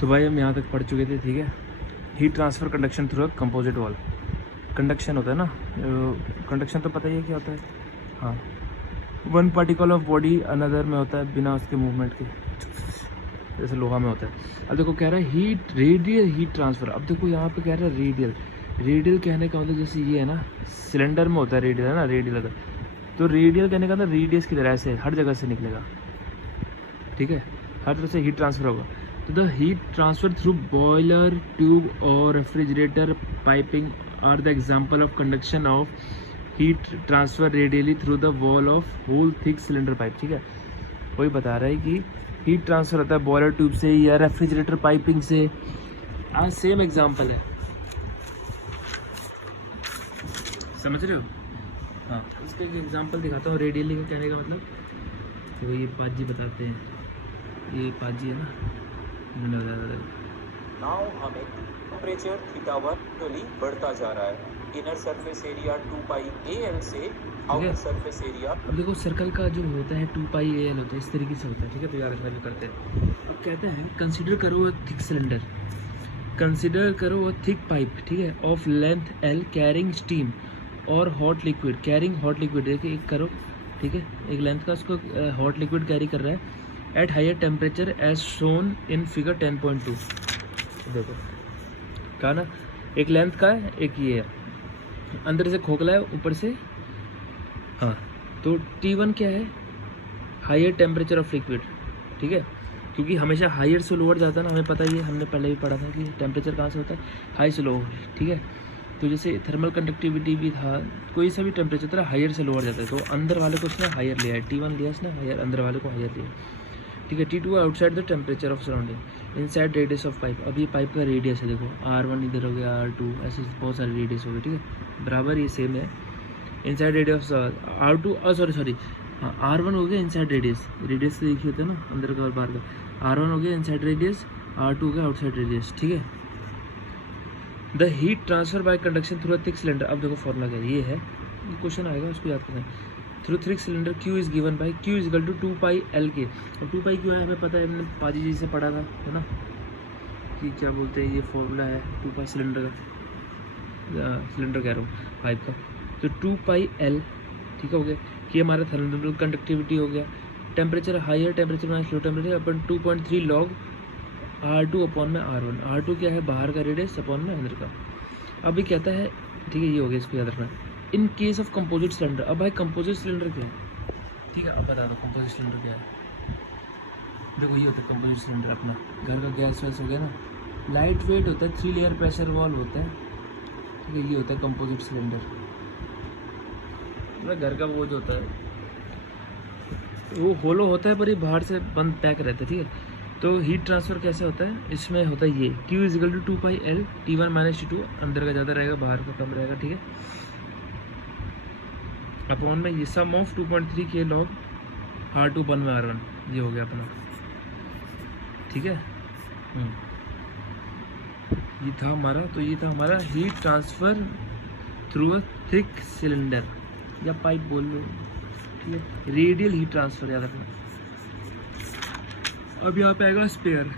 तो भाई हम यहाँ तक पढ़ चुके थे, ठीक है। Heat transfer conduction through a composite wall. Conduction होता है ना, कंडक्शन तो पता ही है क्या होता है। हाँ, one particle of body another में होता है बिना उसके मूवमेंट के, जैसे लोहा में होता है। अब देखो कह रहा है हीट रेडियल हीट ट्रांसफ़र। अब देखो यहाँ पे कह रहा है रेडियल। रेडियल कहने का मतलब जैसे ये है ना, सिलेंडर में होता है रेडियल, है ना, रेडियल अगर, तो रेडियल कहने का मतलब रेडियस की तरह से हर जगह से निकलेगा, ठीक है, हर तरह से हीट ट्रांसफ़र होगा। तो the heat transfer through boiler tube और refrigerator piping are the example of conduction of heat transfer radially through the wall of whole thick cylinder pipe, ठीक है। वही बता रहा है कि हीट ट्रांसफर होता है बॉयलर ट्यूब से या रेफ्रिजरेटर पाइपिंग से। आज सेम एग्जाम्पल है, समझ रहे हो। हाँ, इसका एक एग्जाम्पल दिखाता हूँ रेडियली का कहने का मतलब। तो ये पाजी बताते हैं, ये पाजी है ना। नाउ हमें टेम्परेचर थीटा वर्टिकली बढ़ता जा रहा है। इनर सरफेस एरिया 2 पाई AL से आउटर सरफेस एरिया। अब देखो सर्कल का जो होता है 2 पाई AL होता है, इस तरीके से होता है, ठीक है। तो यार इसमें भी करते हैं। अब कहता है कंसीडर करो अ थिक सिलेंडर, कंसीडर करो अ थिक पाइप, ठीक है, of length L carrying steam और hot liquid, carrying hot liquid. देखिए एक करो, ठीक है, एक लेंथ का उसको हॉट लिक्विड कैरी कर रहा है at higher temperature as shown in figure 10.2। देखो कहा ना, एक लेंथ का है, एक ये है, अंदर से खोखला है, ऊपर से। हाँ, तो T1 क्या है, हायर टेम्परेचर ऑफ लिक्विड, ठीक है, क्योंकि हमेशा हायर से लोअर जाता है ना, हमें पता ही है, हमने पहले भी पढ़ा था कि टेम्परेचर कहाँ से होता है, हाई से लोअर, ठीक है। तो जैसे थर्मल कंडक्टिविटी भी था, कोई सा भी टेम्परेचर था हायर से लोअर जाता है, तो अंदर वाले को उसने हायर लिया है, T1 लिया उसने हायर, अंदर वाले को हायर लिया, ठीक है। T2 outside the temperature of surrounding inside radius of pipe. अभी पाइप का रेडियस है, देखो R1 इधर हो गया, R2, ऐसे बहुत सारे रेडियस हो गए, ठीक है, बराबर ये सेम है। इनसाइड रेडियस R2, सॉरी हाँ, R1 हो गया इनसाइड रेडियस, रेडियस से देखिए होता है ना अंदर का और बाहर का। R1 हो गया इनसाइड रेडियस, R2 हो गया आउटसाइड रेडियस, ठीक है। The heat transfer by conduction through a thick cylinder. अब देखो फॉर्मूला क्या है, ये है, ये क्वेश्चन आएगा, उसको याद करना है। Through thick cylinder Q is given by Q is equal to 2 pi LK। और 2 पाई क्यों है हमें पता है, हमने पाजी जी से पढ़ा था, है ना, कि क्या बोलते हैं, ये फॉर्मूला है 2 पाई सिलेंडर का, सिलेंडर कह रहा हूँ पाइप का। तो 2 पाई L, ठीक हो गया, कि हमारा थर्मल कंडक्टिविटी हो गया, temperature higher temperature minus low temperature अपन 2.3 लॉग R2 अपॉन में R1। R2 क्या है, बाहर का रेडियस अपॉन में अंदर का। अभी कहता है, ठीक है, ये हो गया, इसको याद रखना। In case of composite cylinder, अब भाई कंपोजिट सिलेंडर क्या है, ठीक है, अब बता दो कंपोजिट सिलेंडर क्या है। देखो ये होता है कंपोजिट सिलेंडर, अपना घर का गैस वैस हो गया ना, लाइट वेट होता है, 3 लेयर प्रेशर वॉल्व होता है, ठीक है, ये होता है कंपोजिट सिलेंडर। मतलब घर का वो जो होता है वो होलो होता है, पर ये बाहर से बंद पैक रहता है, ठीक है। तो हीट ट्रांसफ़र कैसे होता है, इसमें होता है ये Q is equal to 2 pi L, T1 minus T2, अंदर का ज़्यादा रहेगा बाहर का कम रहेगा, ठीक है, अपॉन में ये सम ऑफ 2.3 के लॉग R2 वन में R1, ये हो गया अपना, ठीक है। ये था हमारा, तो ये था हमारा heat transfer through a thick cylinder या पाइप बोल लो, ठीक है, रेडियल हीट ट्रांसफ़र याद रखना। अब यहाँ पे आएगा स्पेयर।